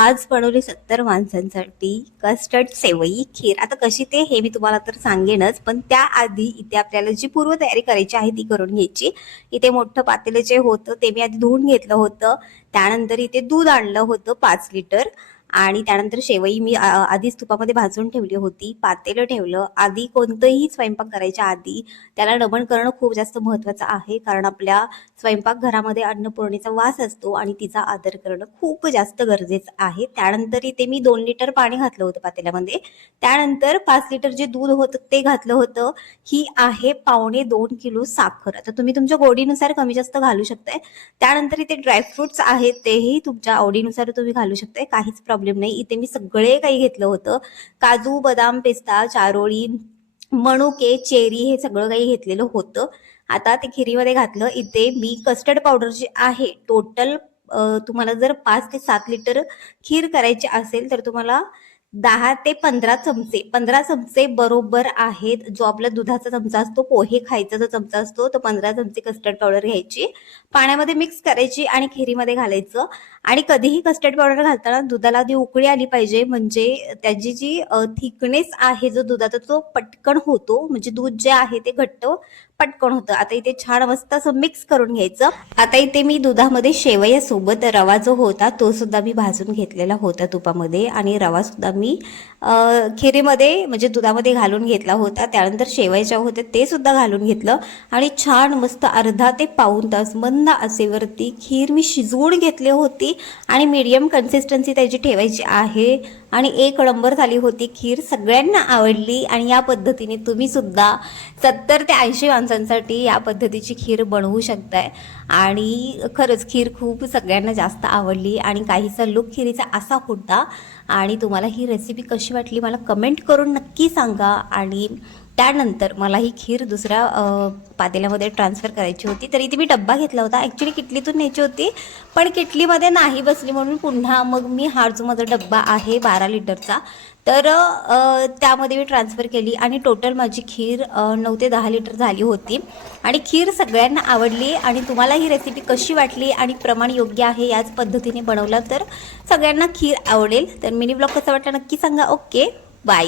आज बनवली 70 माणसांसाठी कस्टर्ड सेवई खीर। आता कशी ते हे मी तुम्हाला तर सांगेनच, पण त्याआधी इथे आपल्याला जी पूर्वतयारी करायची आहे ती करून घ्यायची। इथे मोठं पातेलं जे होतं ते मी आधी धुवून घेतलं होतं। त्यानंतर इथे दूध आणलं होतं 5 लिटर आणि त्यानंतर शेवई मी आधीच तुपामध्ये भाजून ठेवली होती। पातेलं ठेवलं। आधी कोणतंही स्वयंपाक करायच्या आधी त्याला नमन करणं खूप जास्त महत्त्वाचं आहे, कारण आपल्या स्वयंपाकघरामध्ये अन्नपूर्णेचा वास असतो आणि तिचा आदर करणं खूप जास्त गरजेचं आहे। त्यानंतर इथे मी 2 लिटर पाणी घातलं होतं पातेल्यामध्ये। त्यानंतर 5 लिटर जे दूध होतं ते घातलं होतं। ही आहे 2.25 किलो साखर। आता तुम्ही तुमच्या गोडीनुसार कमी जास्त घालू शकताय। त्यानंतर इथे ड्रायफ्रुट्स आहेत, तेही तुमच्या आवडीनुसार तुम्ही घालू शकताय, काहीच प्रॉब्लेम नाही। इथे मी सगळे काही घेतलं होतं, काजू, बदाम, पिस्ता, चारोळी, मनुके, चेरी हे सगळं काही घेतलेलं होतं। आता ते खिरीमध्ये घातलं। इथे मी कस्टर्ड पावडर जी आहे टोटल तुम्हाला जर 5 ते 7 लिटर खीर करायची असेल तर तुम्हाला 10 ते 15 चमचे 15 चमचे बरोबर आहेत। जो आपला दुधाचा चमचा असतो, पोहे खायचा जो चमचा असतो, तो 15 चमचे कस्टर्ड पावडर घ्यायची, पाण्यामध्ये मिक्स करायची आणि खिरीमध्ये घालायचं। आणि कधीही कस्टर्ड पावडर घालताना दुधाला आधी उकळी आली पाहिजे, म्हणजे त्याची जी थिकनेस आहे जो दुधाचा तो पटकन होतो, म्हणजे दूध जे आहे ते घट्ट पटकन होतं। आता इथे छान मस्त असं मिक्स करून घ्यायचं। आता इथे मी दुधामध्ये शेवयासोबत रवा जो होता तो सुद्धा मी भाजून घेतलेला होता तुपामध्ये, आणि रवा सुद्धा मी खिरीमध्ये म्हणजे दुधामध्ये घालून घेतला होता। त्यानंतर शेवयाच्या होते ते सुद्धा घालून घेतलं आणि छान मस्त अर्धा ते पाऊण तास मंद आचेवरती खीर मी शिजवून घेतली होती आणि मीडियम कन्सिस्टन्सी त्याची ठेवायची आहे। आणि एक नंबर झाली होती खीर, सगळ्यांना आवडली। आणि या पद्धतीने तुम्ही सुद्धा 70 ते 80 माणसांसाठी या पद्धतीची खीर बनवू शकताय। आणि खरंच खीर खूप सगळ्यांना जास्त आवडली आणि काहीसा लुक खिरीचा असा होता। आणि तुम्हाला ही रेसिपी कशी वाटली मला कमेंट करून नक्की सांगा। आणि त्यानंतर मला ही खीर दुसऱ्या पातेल्यामध्ये ट्रान्सफर करायची होती, तरी ती मी डब्बा घेतला होता। ॲक्च्युली किटलीतून न्यायची होती, पण किटलीमध्ये नाही बसली, म्हणून पुन्हा मग मी हा जो माझा डब्बा आहे 12 लिटरचा, तर त्यामध्ये मी ट्रान्सफर केली आणि टोटल माझी खीर 9 ते 10 लिटर झाली होती। आणि खीर सगळ्यांना आवडली। आणि तुम्हाला ही रेसिपी कशी वाटली आणि प्रमाण योग्य आहे याच पद्धतीने बनवला तर सगळ्यांना खीर आवडेल। तर मिनी ब्लॉग कसा वाटला नक्की सांगा। Okay, bye.